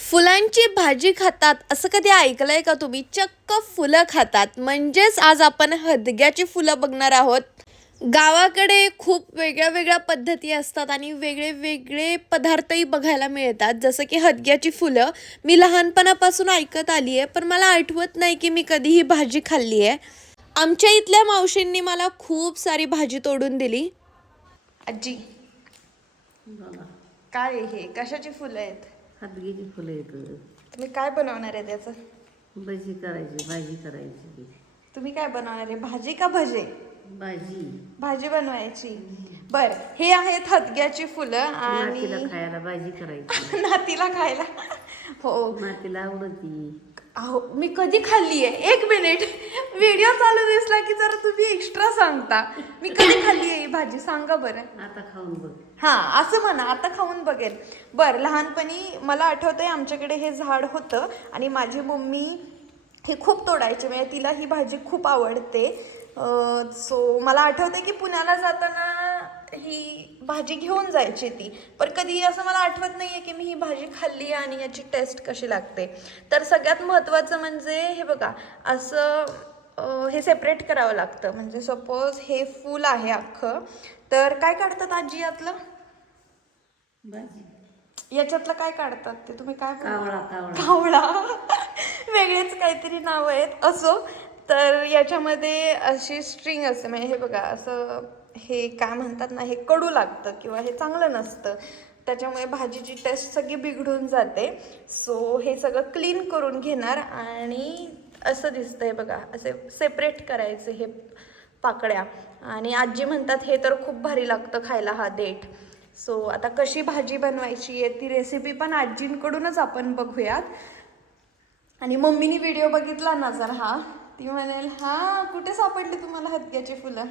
फुलांची भाजी खातात असं कधी ऐकलंय का तुम्ही? चक्क फुलं खातात. म्हणजेच आज आपण हदग्याची फुलं बघणार आहोत. गावाकडे खूप वेगळ्या वेगळ्या पद्धती असतात आणि वेगळे वेगळे पदार्थही बघायला मिळतात. जसं की हदग्याची फुलं मी लहानपणापासून ऐकत आली आहे पण मला आठवत नाही की मी कधी ही भाजी खाल्ली आहे आमच्या इथल्या मावशींनी मला खूप सारी भाजी तोडून दिली. आजी. काय हे? कशाची फुलं आहेत? हातगेची फुलं येतं तुम्ही काय बनवणार आहे त्याचं? भजी करायची भाजी करायची तुम्ही काय बनवणार आहे? भाजी का भजे? भाजी. भाजी बनवायची. बर हे आहेत हदग्याची फुलं आणि खायला भाजी करायची. नातीला खायला. हो. नातीला आवडती. अहो मी कधी खाल्ली आहे? एक मिनिट व्हिडिओ चालू दिसला की जरा तुम्ही एक्स्ट्रा सांगता. मी कधी खाल्ली आहे ही भाजी? सांगा बरं. आता खाऊन बघ. हा असं म्हणा आता खाऊन बघेल. बर लहानपणी मला आठवतंय आमच्याकडे हे झाड होतं आणि माझी मम्मी हे खूप तोडायचे. म्हणजे तिला ही भाजी खूप आवडते. सो मला आठवतंय की पुण्याला जाताना ही भाजी घेऊन जायची ती. पण कधी असं मला आठवत नाहीये की मी ही भाजी खाल्ली आहे आणि याची टेस्ट कशी लागते. तर सगळ्यात महत्त्वाचं म्हणजे हे बघा असं हे सेपरेट करावं लागतं. म्हणजे सपोज हे फूल आहे अख्खं तर काय काढतात आजी यातलं? याच्यातलं काय काढतात ते? तुम्ही काय कावळा वेगळेच काहीतरी नाव आहेत. असो. तर याच्यामध्ये अशी स्ट्रिंग असते. म्हणजे हे बघा असं हे काय म्हणतात ना हे कडू लागतं किंवा हे चांगलं नसतं. त्याच्यामुळे भाजीची टेस्ट सगळी बिघडून जाते. सो हे सगळं क्लीन करून घेणार आणि असं दिसतंय बघा असे सेपरेट करायचे हे पाकळ्या. आणि आजी म्हणतात हे तर खूप भारी लागतं खायला हा देठ. सो आता कशी भाजी बनवायची आहे ती रेसिपी पण आजींकडूनच आपण बघूयात. आणि मम्मीनी व्हिडिओ बघितला ना जर हा? ती म्हणेल हा कुठे सापडली तुम्हाला हदग्याची फुलं?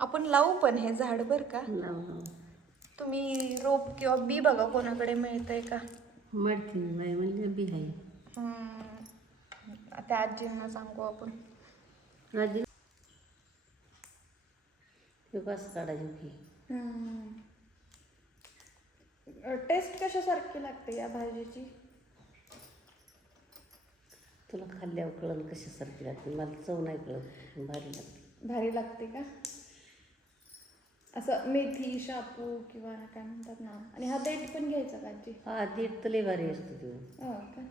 आपण लावू पण हे झाड बर का? लाव तुम्ही रोप किंवा बी बघा कोणाकडे मिळतंय का? मडकी बाई म्हणजे बी आहे. त्या आजींना सांगू आपण. हे बस काढायची टेस्ट कशासारखी लागते या भाजीची? तुला खाल्ल्यावर कळलं कशासारखी लागते. मला चव नाही कळत. भारी लागते. भारी लागते का? असं मेथी शापू किंवा काय म्हणतात ना. आणि हा देठ पण घ्यायचा का आजी? हा देठ तर लय भारी असतं ते. हो का?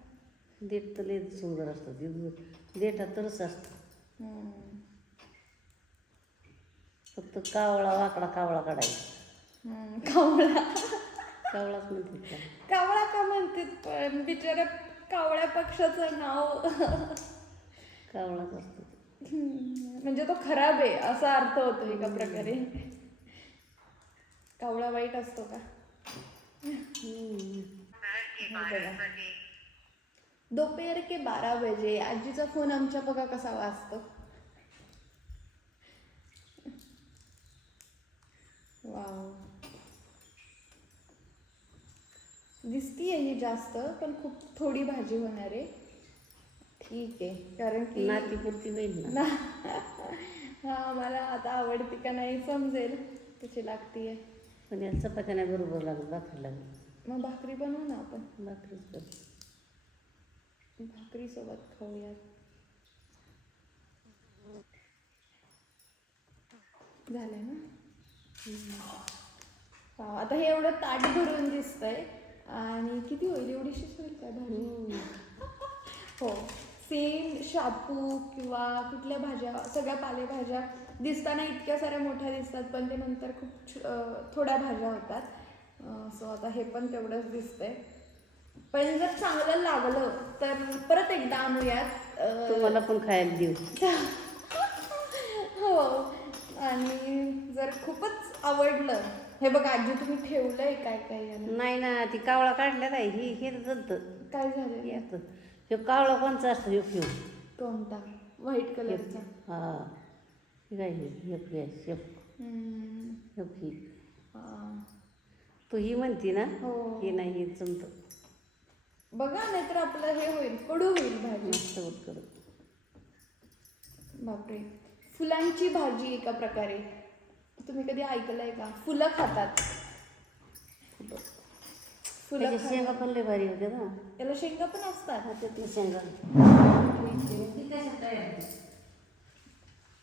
देठ तर लय सुंदर असतं. ते देठात तरच असतं. हम्म. फक्त कावळा वाकडा कावळा काढायचा. हम्म, कावळा. कावळाच म्हणते कावळा का म्हणतात? पण बिचारा कावळ्या पक्षाचं नाव. कावळाच असतो ते. हम्म, म्हणजे तो खराब आहे असा अर्थ होतो एका प्रकारे. कावळा वाईट असतो का. दोपहर के बारा बजे आजीचा फोन आमच्या बघा कसा वाजतो. वाव. दिसतीये ही जास्त पण खूप थोडी भाजी होणार आहे. ठीक. आहे कारण की नातीपुरती होईल ना ना. हा मला आता आवडते का नाही समजेल. कशी लागतीये. पण या चपात्याने बरोबर लागत भाकरी लागत मग भाकरी बनवू ना आपण. भाकरीच कर. भाकरी सोबत खाऊया. झालंय ना? आता हे एवढं ताट भरून दिसतंय. आणि किती होईल? एवढीशीच होईल काय भाजी हो. सेम शापू किंवा कुठल्या भाज्या सगळ्या पालेभाज्या दिसताना इतक्या साऱ्या मोठ्या दिसतात पण ते नंतर खूप थोड्या भाज्या होतात. सो आता हे पण तेवढंच दिसतंय. पण जर चांगलं लागलं तर परत एकदा आणूयात. तुम्हाला पण खायला देऊ. हो. आणि जर खूपच आवडलं हे बघा आजी तुम्ही ठेवलंय काय काय नाही ना ती कावळा काढल्यात आहे ही हे जलतं काय झालं? येतं हे कावळा कोणचा असतो? ह्यो घेऊ कोणता? व्हाईट कलरचा. हा काय. तू ही म्हणती ना? हो. हे नाही हे जमतं. बघा नाहीतर आपलं हे होईल. कडू होईल भाजी. मस्त होत करत बापरे. फुलांची भाजी एका प्रकारे. तुम्ही कधी ऐकलंय का? फुलं खातात. फुलं त्याच्या शेंगा पण लय भारी होत्या ना. याला शेंगा पण असतात. हा त्यातल्या शेंगा.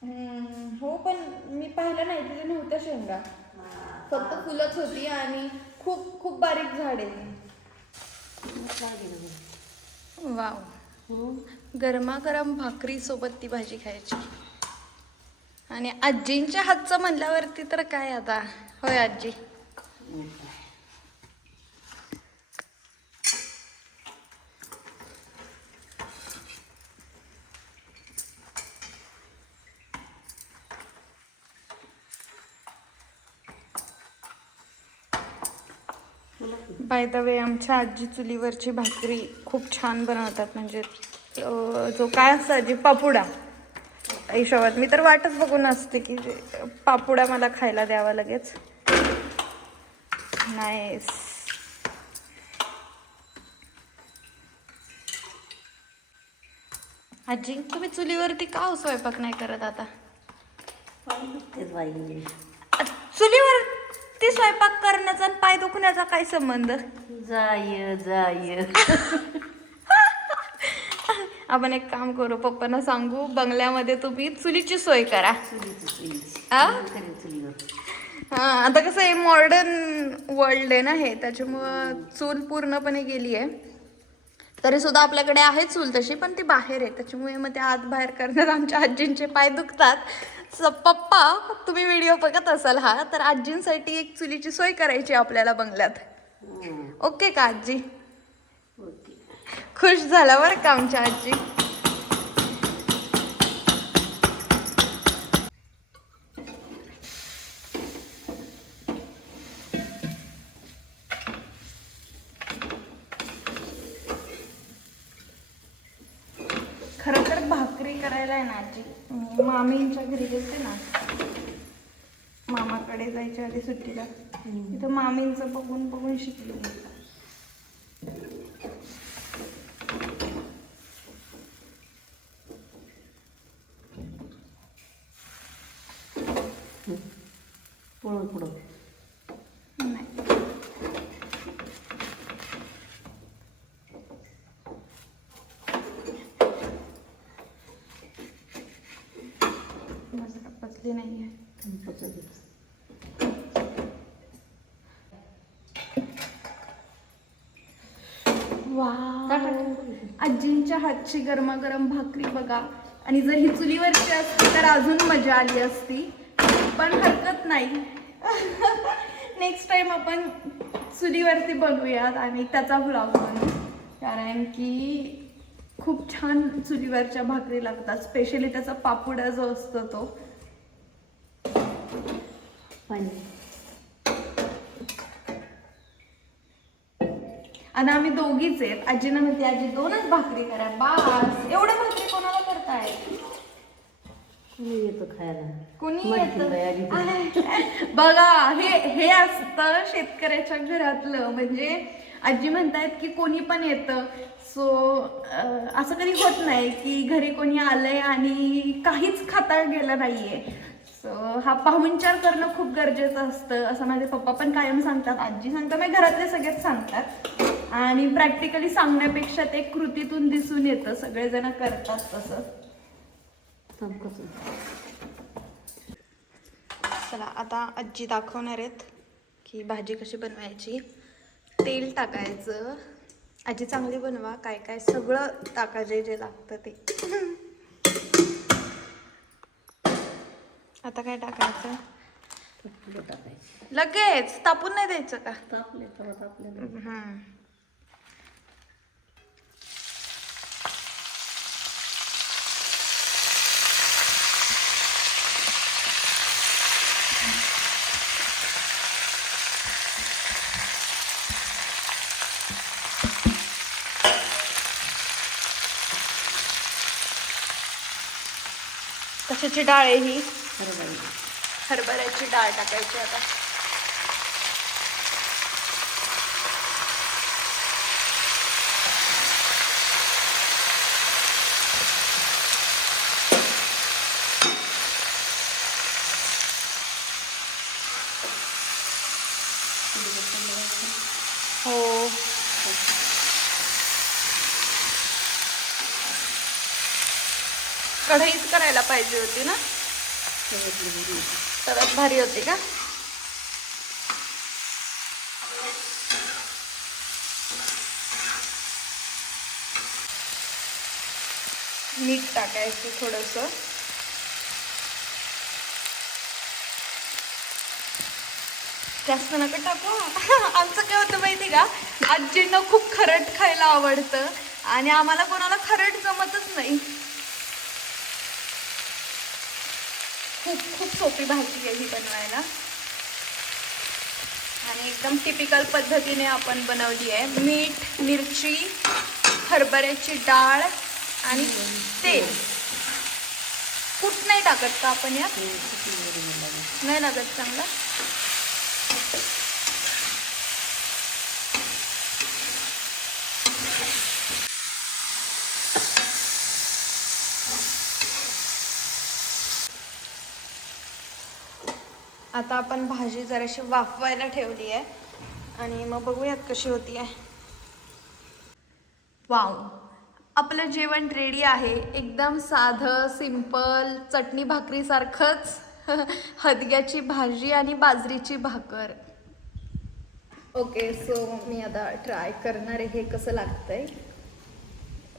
हम्म, हो पण मी पाहिलं नाही तिथे नव्हत्या शेंगा. फक्त फुलंच होती आणि खूप खूप बारीक झाड आहे वाव. गरमागरम भाकरी सोबत ती भाजी खायची. आणि आजींच्या हातचं म्हणल्यावरती तर काय आता? होय आजी. बाय द वे आमच्या आजी चुलीवरची भाकरी खूप छान बनवतात. म्हणजे जो काय असतं आजी पापुडा. हिशोबात मी तर वाटच बघून असते की पापुडा मला खायला द्यावा लगेच. नाईस आजी तुम्ही चुलीवरती का हो स्वयंपाक नाही करत आता? चुलीवर ती स्वयंपाक करण्याचा आणि पाय दुखण्याचा काय संबंध? जाय जाय. आपण एक काम करू पप्पांना सांगू बंगल्यामध्ये तुम्ही चुलीची सोय करा. आ? हा? आता कसं आहे मॉडर्न वर्ल्ड आहे ना हे त्याच्यामुळं चूल पूर्णपणे गेली आहे. तरी सुद्धा आपल्याकडे आहे चूल तशी पण ती बाहेर आहे त्याच्यामुळे मग ते आत बाहेर करण्यात आमच्या आजींचे पाय दुखतात. स पप्पा तुम्ही व्हिडिओ बघत असाल हा तर आजींसाठी एक चुलीची सोय करायची आपल्याला बंगल्यात. हं, ओके का आजी? ओके खुश झाला बरं का आमच्या आजी? खरं तर भाकरी करायला आहे ना आजी? मामींच्या घरी गेलते ना मामाकडे जायच्या आधी सुट्टीला. तिथं मामींचं बघून बघून शिकले. पुढं पुढं नाही माझं पचली नाही आहे पचत आजींच्या हातची गरमागरम भाकरी बघा. आणि जर ही चुलीवरची असती तर अजून मजा आली असती. पण हरकत नाही. नेक्स्ट टाइम आपण चुलीवरती बनवूयात आणि त्याचा ब्लॉग बनवू. कारण की खूप छान चुलीवरच्या भाकरी लागतात. स्पेशली त्याचा पापुडा जो असतो तो. आणि आम्ही दोघीच आहेत. आजीनं म्हणते आजी दोनच भाकरी करा. बास एवढ्या भाकरी कोणाला करताय? कोणी येतं खायला? कोणी येतं? बघा हे हे असतं शेतकऱ्याच्या घरातलं. म्हणजे आजी म्हणतायत की कोणी पण येतं. सो असं कधी होत नाही की घरी कोणी आलंय आणि काहीच खाता गेलं नाहीये. सो हा पाहुणचार करणं खूप गरजेचं असतं. असं माझे पप्पा पण कायम सांगतात. आजी सांगतात. मी घरातले सगळेच सांगतात. आणि प्रॅक्टिकली सांगण्यापेक्षा ते कृतीतून दिसून येतं. सगळेजण करतात तसं. चला आता आजी दाखवणार आहेत की भाजी कशी बनवायची. तेल टाकायचं. आजी चांगली बनवा काय काय सगळं टाका जे जे लागतं ते. आता काय टाकायचं? टाकायचे. लगेच तापून नाही द्यायचं का? तापले कशाची डाळ आहे ही. हरभऱ्याची. डाळ टाकायची आता. हो. कढईच करायला पाहिजे होती ना? सर्वात भारी होती का? मीठ टाकायचं थोडंसं. जास्त नका टाकू. आमचं काय होतं माहिती का? आजींना खूप खरट खायला आवडतं आणि आम्हाला कोणाला खरट जमतच नाही. खूप खूप सोपी भाजी आहे ही बनवायला. आणि एकदम टिपिकल पद्धतीने आपण बनवली आहे. मीठ मिरची हरभऱ्याची डाळ आणि तेल. कूट नाही टाकत का आपण यात? नाही लागत चांगला? आता आपण भाजी जराशी वाफवायला ठेवली आहे. आणि मग बघूयात कशी होती आहे. वाव. आपलं जेवण रेडी आहे. एकदम साधं सिंपल चटणी भाकरीसारखंच हदग्याची भाजी आणि बाजरीची भाकर. ओके सो मी आता ट्राय करणार आहे हे कसं लागतंय.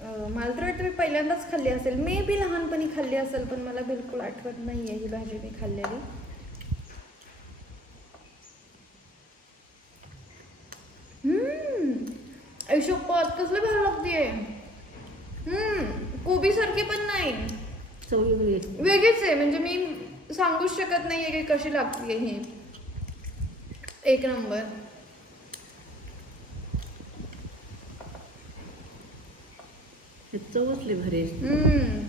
मला तर वाटतं मी पहिल्यांदाच खाल्ली असेल. मे बी लहानपणी खाल्ली असेल पण मला बिलकुल आठवत नाही आहे ही भाजी मी खाल्लेली. आयुष्यपात कसलं भारी हम्म. कोबी सारखी पण नाही. चव वेगळी आहे. वेगळीच आहे. म्हणजे मी सांगूच शकत नाहीये की कशी लागते ही. एक नंबर. चवच लई भारी आहे. हम्म.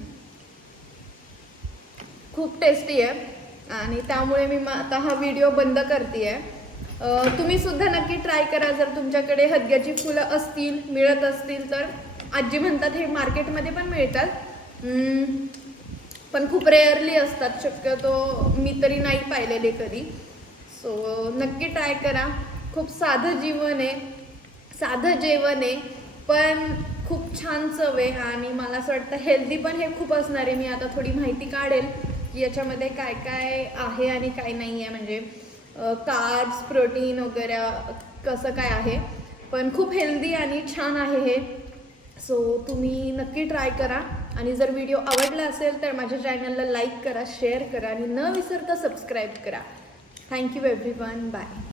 खूप टेस्टी आहे. आणि त्यामुळे मी म- आता हा व्हिडिओ बंद करते तुम्ही सुद्धा नक्की ट्राय करा. जर तुमच्याकडे हदग्याची फुलं असतील मिळत असतील तर. आजी म्हणतात हे मार्केटमध्ये पण मिळतात. पण खूप रेअरली असतात. शक्यतो मी तरी नाही पाहिलेले कधी. सो नक्की ट्राय करा. खूप साधं जीवन आहे. साधं जेवण आहे. पण खूप छान चव आहे. आणि मला असं वाटतं हेल्दी पण हे खूप असणार आहे. मी आता थोडी माहिती काढेल की याच्यामध्ये काय काय आहे आणि काय नाही आहे. म्हणजे कार्ब्स प्रोटीन वगैरे कसं काय आहे. पण खूप हेल्दी आणि छान आहे हे. सो तुम्ही नक्की ट्राय करा. आणि जर व्हिडिओ आवडला असेल तर माझ्या चॅनलला लाईक करा शेअर करा आणि न विसरता सबस्क्राईब करा. Thank you every one by